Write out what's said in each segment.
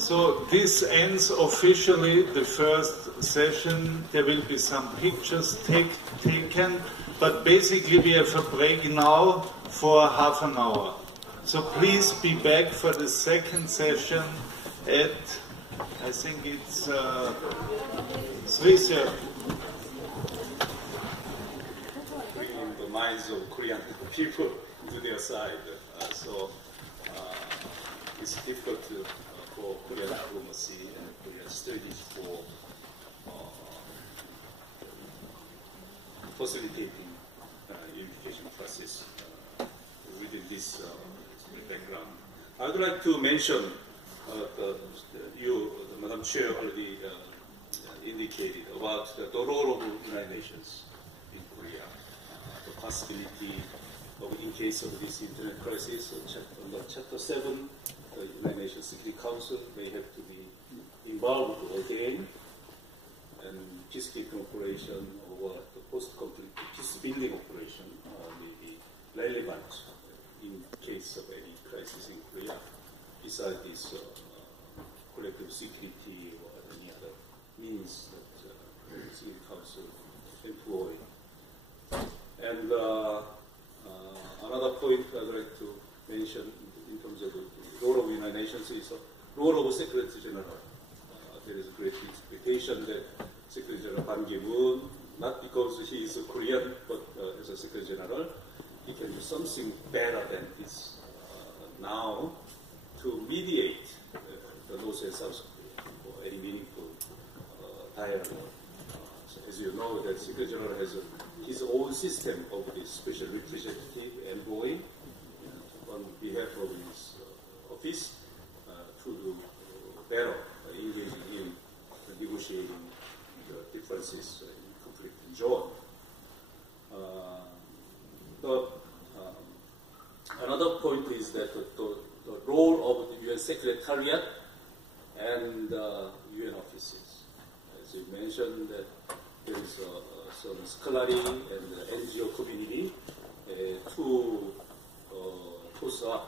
So this ends officially the first session. There will be some pictures taken, but basically we have a break now for half an hour. So please be back for the second session at, I think it's 3:30. Bringing the minds of Korean people to their side. It's difficult for Korean diplomacy and Korean studies for facilitating unification process within this background. I would like to mention Madam Chair already indicated about the role of the United Nations in Korea, the possibility of, in case of this internet crisis, under Chapter 7, the United Nations Security Council may have to be involved again, and peacekeeping operation or the post-conflict peace-building operation may be relevant in case of any crisis in Korea, besides this collective security or any other means that the Security Council employ. And another point I'd like to mention in terms of the role of the United Nations is the role of Secretary General. There is a great expectation that Secretary General Ban Ki-moon, not because he is a Korean, but as a Secretary General, he can do something better than this now to mediate the North and South Korea for any meaningful dialogue. So as you know, that Secretary General has his own system of the special representative envoy on behalf of his office to do better engaging in negotiating the differences in conflict zone. Another point is that the role of the UN Secretariat and UN offices. As you mentioned, that there is some scholarly and NGO community to foster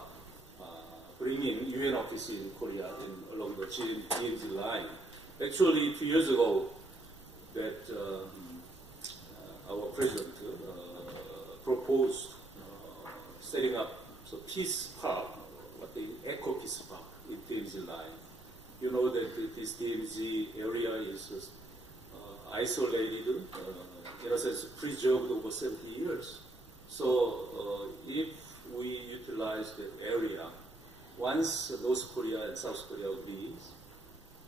bringing UN office in Korea along the GMZ line. Actually, 2 years ago, that our president proposed setting up a peace park, what they Eco Peace Park in GMZ line. You know that this DMZ area is isolated, in a sense, preserved over 70 years. So if we utilize the area, once North Korea and South Korea agrees,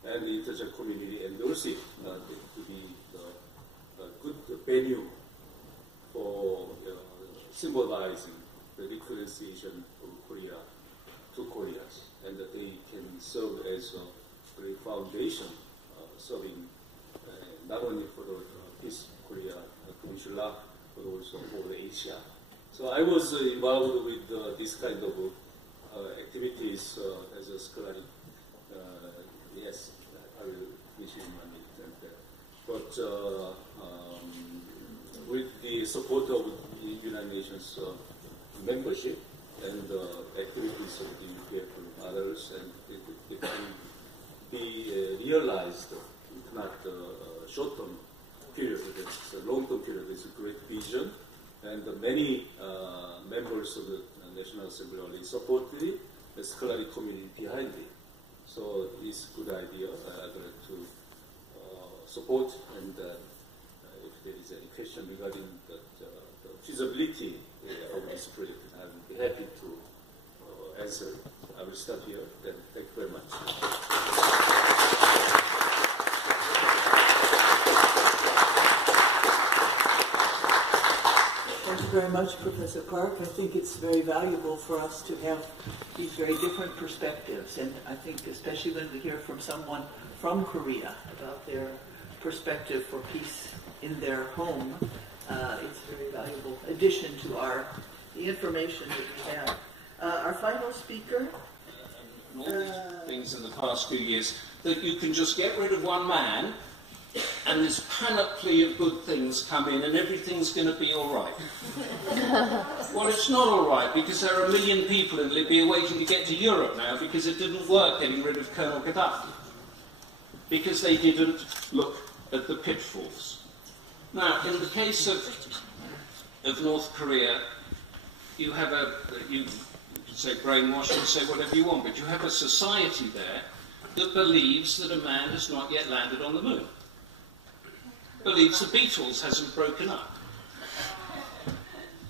and the international community endorses it, to be a good venue for symbolizing the reconciliation of Korea to Koreas, and that they can serve as a great foundation, serving not only for the East Korea Peninsula, but also for Asia. So I was involved with this kind of activities as a scholar. Yes, I will finish in 1 minute. But with the support of the United Nations membership and activities of the UPF and others, and it can be realized, if not short-term period, it's a long-term period. It's a great vision, and many members of the National Assembly already supported it. The scholarly community behind it. So it's a good idea. I'd like to support, and if there is any question regarding the feasibility of this project, I will be happy to answer. I will stop here. Then thank you very much. Thank you very much, Professor Park. I think it's very valuable for us to have these very different perspectives, and I think especially when we hear from someone from Korea about their perspective for peace in their home, it's a very valuable addition to the information that we have. Our final speaker. All these things in the past few years, that you can just get rid of one man and this panoply of good things come in and everything's going to be all right. Well, it's not all right, because there are 1 million people in Libya waiting to get to Europe now because it didn't work getting rid of Colonel Gaddafi, because they didn't look at the pitfalls. Now, in the case of North Korea, you have you can say brainwashing, say whatever you want, but you have a society there that believes that a man has not yet landed on the moon. Believes the Beatles hasn't broken up.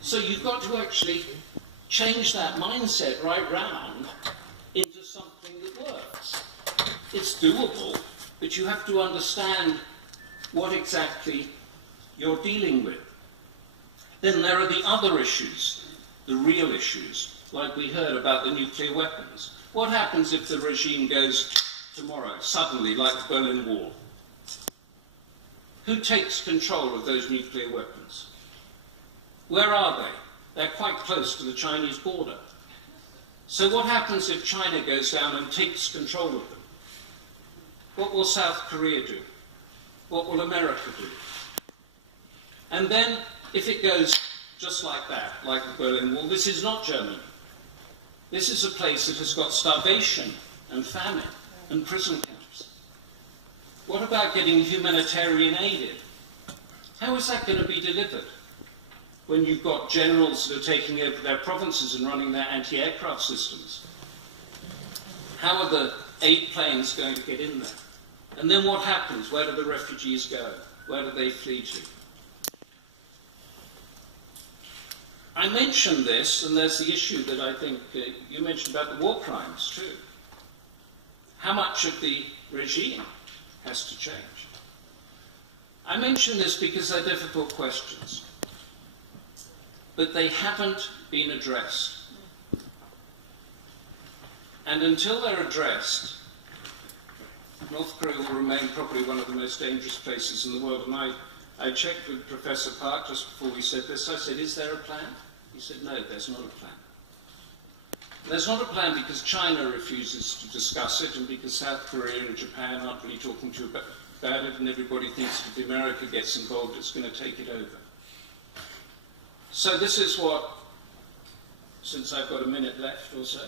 So you've got to actually change that mindset right round into something that works. It's doable, but you have to understand what exactly you're dealing with. Then there are the other issues, the real issues, like we heard about the nuclear weapons. What happens if the regime goes tomorrow, suddenly, like the Berlin Wall? Who takes control of those nuclear weapons? Where are they? They're quite close to the Chinese border. So what happens if China goes down and takes control of them? What will South Korea do? What will America do? And then, if it goes just like that, like the Berlin Wall, this is not Germany. This is a place that has got starvation and famine and prison camps. What about getting humanitarian aid in? How is that going to be delivered when you've got generals that are taking over their provinces and running their anti-aircraft systems? How are the aid planes going to get in there? And then what happens? Where do the refugees go? Where do they flee to? I mentioned this, and there's the issue that I think you mentioned about the war crimes too. How much of the regime has to change? I mention this because they're difficult questions, but they haven't been addressed. And until they're addressed, North Korea will remain probably one of the most dangerous places in the world. And I checked with Professor Park just before we said this. I said, is there a plan? He said, no, there's not a plan. There's not a plan because China refuses to discuss it, and because South Korea and Japan aren't really talking to about it, and everybody thinks if America gets involved, it's going to take it over. So this is what, since I've got a minute left or so,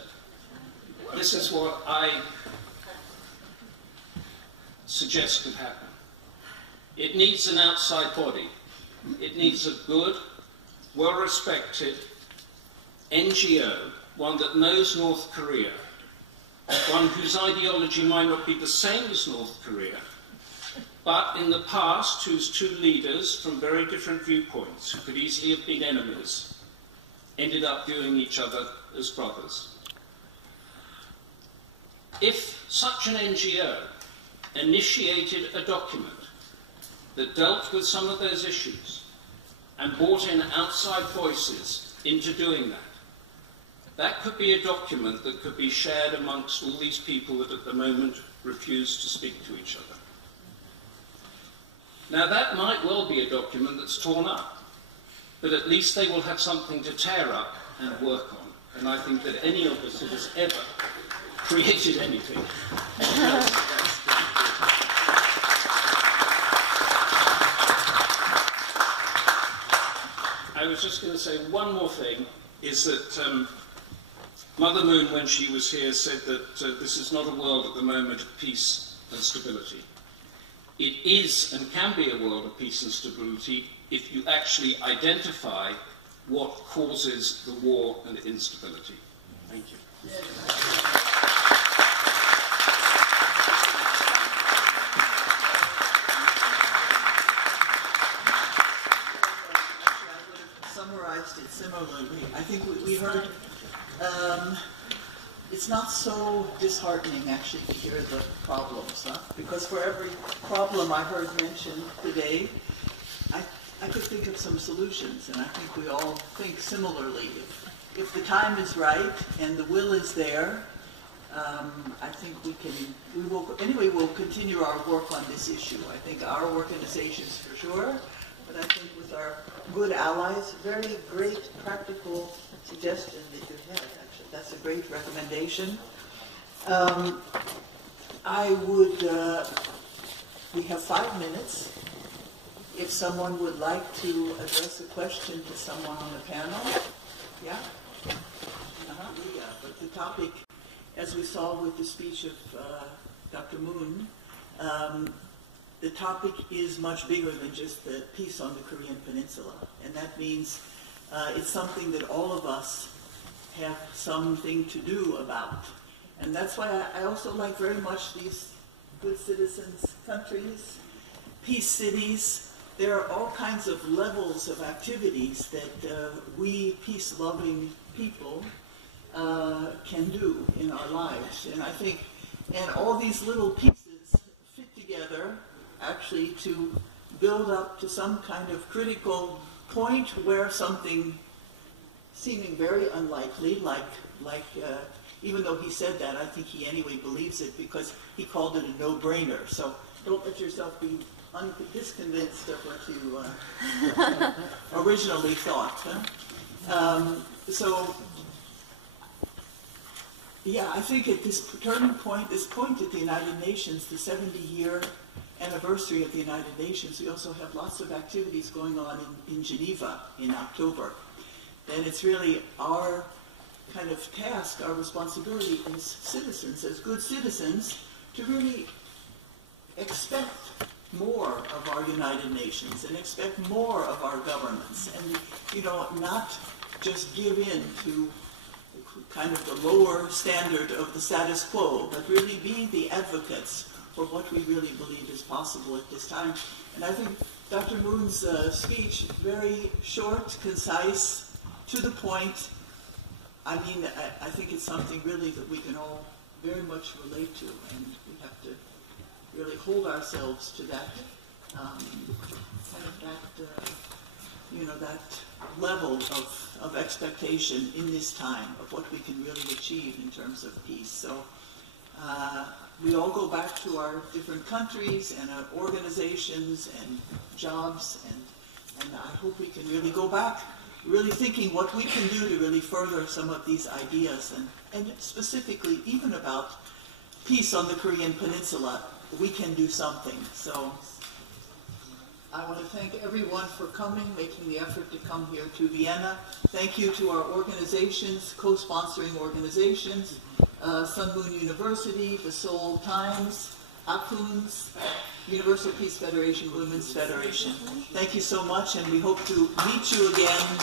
this is what I suggest could happen. It needs an outside body. It needs a good, well-respected NGO, one that knows North Korea, one whose ideology might not be the same as North Korea, but in the past whose two leaders from very different viewpoints, who could easily have been enemies, ended up viewing each other as brothers. If such an NGO initiated a document that dealt with some of those issues and brought in outside voices into doing that, that could be a document that could be shared amongst all these people that at the moment refuse to speak to each other. Now that might well be a document that's torn up, but at least they will have something to tear up and work on. And I think that any of us that has ever created anything I was just going to say one more thing, is that Mother Moon, when she was here, said that this is not a world at the moment of peace and stability. It is and can be a world of peace and stability if you actually identify what causes the war and instability. Thank you. It similarly. I think we heard it's not so disheartening actually to hear the problems, huh? Because for every problem I heard mentioned today, I could think of some solutions, and I think we all think similarly. If the time is right and the will is there, I think we'll continue our work on this issue. I think our organizations for sure, but I think with our good allies, very great practical suggestion that you had, actually. That's a great recommendation. I would we have 5 minutes. If someone would like to address a question to someone on the panel, yeah? Yeah, but the topic, as we saw with the speech of Dr. Moon, the topic is much bigger than just the peace on the Korean Peninsula. And that means it's something that all of us have something to do about. And that's why I also like very much these good citizens countries, peace cities. There are all kinds of levels of activities that we peace-loving people can do in our lives. And I think, and all these little pieces fit together actually to build up to some kind of critical point where something seeming very unlikely, like even though he said that, I think he anyway believes it because he called it a no-brainer. So don't let yourself be disconvinced of what you originally thought. Huh? So, yeah, I think at this turning point, this point at the United Nations, the 70-year anniversary of the United Nations, we also have lots of activities going on in Geneva in October. And it's really our kind of task, our responsibility as citizens, as good citizens, to really expect more of our United Nations and expect more of our governments and, you know, not just give in to kind of the lower standard of the status quo, but really be the advocates for what we really believe is possible at this time. And I think Dr. Moon's speech, very short, concise, to the point. I mean, I think it's something really that we can all very much relate to, and we have to really hold ourselves to that kind of that, you know, that level of expectation in this time of what we can really achieve in terms of peace. So we all go back to our different countries and our organizations and jobs, and I hope we can really go back really thinking what we can do to really further some of these ideas, and specifically even about peace on the Korean Peninsula, we can do something. So I want to thank everyone for coming, making the effort to come here to Vienna. Thank you to our organizations, co-sponsoring organizations, Sun Moon University, the Seoul Times, Akuns, Universal Peace Federation, Women's Federation. Thank you so much, and we hope to meet you again